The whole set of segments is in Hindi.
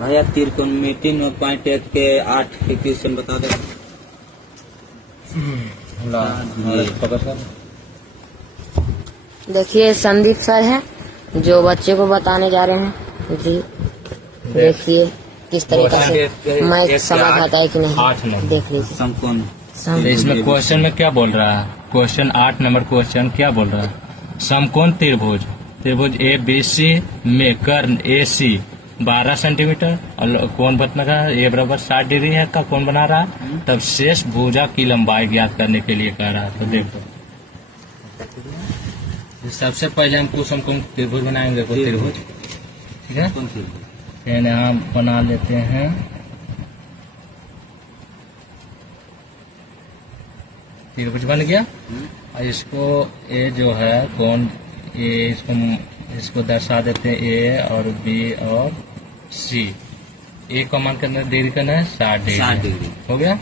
भैया त्रिकोणमिति और पॉइंट 1 के 8 के क्वेश्चन बता दे। देखिए संदीप सर हैं जो बच्चे को बताने जा रहे हैं जी। देखिए किस तरीके से मैं समझ आता है कि नहीं, देख लीजिए। समकोण इसमें क्वेश्चन में क्या बोल रहा है? क्वेश्चन 8 नंबर क्वेश्चन क्या बोल रहा है? समकोण त्रिभुज ए बी सी में कर्ण ए सी 12 सेंटीमीटर और कोण बना रहा है, ए बराबर 60 डिग्री है का कोण बना रहा है, तब शेष भुजा की लंबाई ज्ञात करने के लिए कह रहा है। तो देखो सबसे पहले हमको समकोण त्रिभुज बनाएंगे, कोई त्रिभुज, ठीक है। फिर यहाँ बना लेते हैं त्रिभुज बन गया। और इसको ए जो है कोण ए, इसको दर्शा देते हैं ए और बी और सी। ए का मान कितना डिग्री करना है? 60 डिग्री हो गया।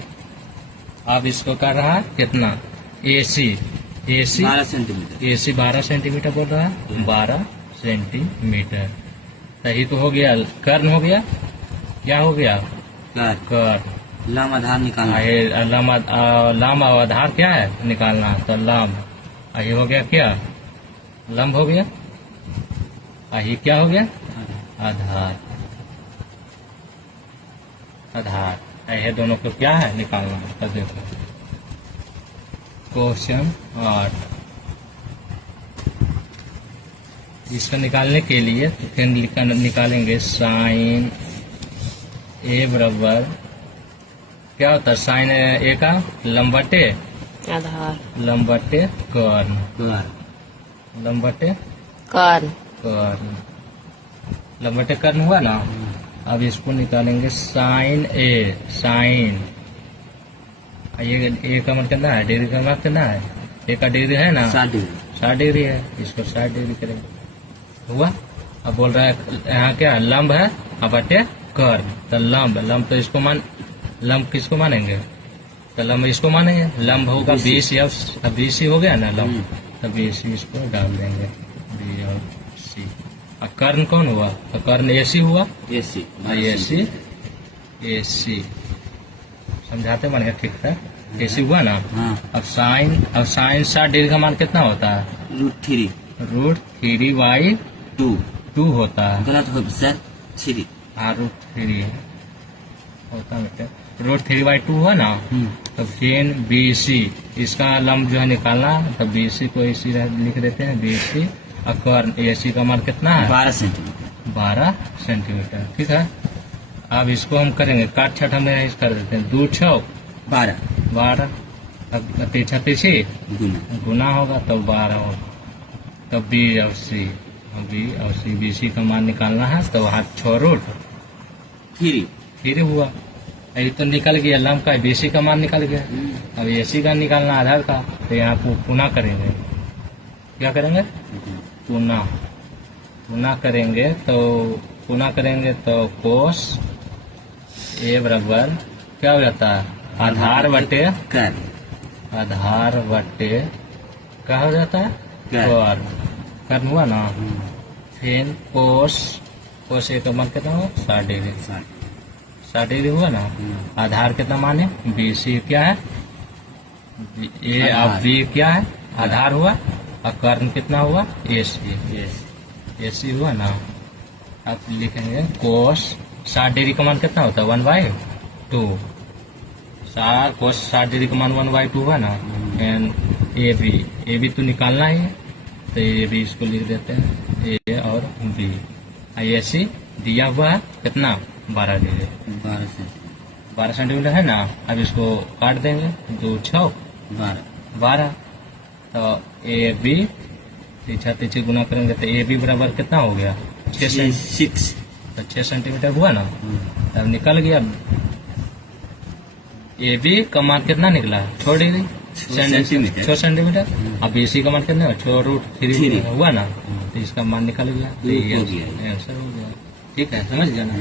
अब इसको कर रहा है कितना? ए सी 12 सेंटीमीटर, ए सी 12 सेंटीमीटर बोल रहा है, 12 सेंटीमीटर। सही तो हो गया। कर्ण हो गया, क्या हो गया? कर्ण। लंब आधार निकालना है। लंब आधार क्या है निकालना, तो लंब। ये हो गया क्या? लंब हो गया। ये क्या हो गया? आधार। आधार ये दोनों को क्या है निकालना है। तो देखो क्वेश्चन 8, इसको निकालने के लिए तो फिर निकालेंगे साइन ए बराबर क्या होता है? साइन ए का लंब बटे आधार, लंब बटे कर्ण, लंब बटे कर्ण, लंब बटे कर्ण हुआ ना। अब इसको निकालेंगे साइन ए, साइन ये ए का मतलब कितना है? डिग्री का मतलब कितना है? ए का डिग्री है ना 60 डिग्री है, इसको 60 डिग्री करेंगे, हुआ। अब बोल रहा है यहाँ क्या लंब है, अब बटे कर्ण, तो लंब तो इसको लंब किसको मानेंगे? तो लंब इसको मानेंगे। लंब होगा 20, अब 20 हो गया ना लंब, तो 20 इसको डाल देंगे, बी और सी। अब कर्ण कौन हुआ? तो कर्ण एसी हुआ, एसी समझाते मानेगा ठीक है, एसी हुआ ना। अब साइन 60 डिग्री का मान कितना होता है? √3/2 होता है। गलत हो सर, 3 √3 होता है, √3/2 हुआ ना। तो फिर BC इसका लंब जो है निकालना, तो BC को इसी लिख देते हैं, BC। और कर्ण AC का मान कितना है? 12 सेंटीमीटर, ठीक है। अब इसको हम करेंगे काट छठ, हम कर देते हैं 2 6 12, अब तीछा तीछी गुना होगा तो 12 होगा। तो B और C, BC का मान निकालना है, तो वहाँ 6√3 हुआ। ये तो निकल गया लंब का, BC का मान निकल गया। अब AC का निकालना आधार का, तो यहाँ को पुनः करेंगे, क्या करेंगे? पुनः करेंगे तो कोस ए बराबर क्या हो जाता है? आधार बटे क्या हो जाता है? कर्ण हुआ ना। फिर कोस ए का मान कितना हुआ? 60 डिग्री, 60 डिग्री हुआ ना। आधार कितना माने? BC क्या है? ए और B क्या है? आधार हुआ। और कर्ण कितना हुआ? AC हुआ ना। अब लिखेंगे कोस 60 डिग्री का मान कितना होता है? 1/2। कोस 60 डिग्री का मान 1/2 हुआ ना। एंड AB तो निकालना ही है, तो AB इसको लिख देते हैं, A और B। AC दिया हुआ है कितना? 12 डिग्री, 12 सेंटीमीटर है ना। अब इसको काट देंगे, 2 6 12। तो AB तीछा गुना करेंगे, तो AB बराबर कितना हो गया? 6 तो 6 सेंटीमीटर हुआ ना। अब निकल गया AB का मान कितना निकला? 6 डिग्री 6 सेंटीमीटर। अब BC का मान कितना? 6√3 हुआ ना, तो इसका मान निकल गया, तो ये आंसर हो गया। ठीक है, समझ गया ना।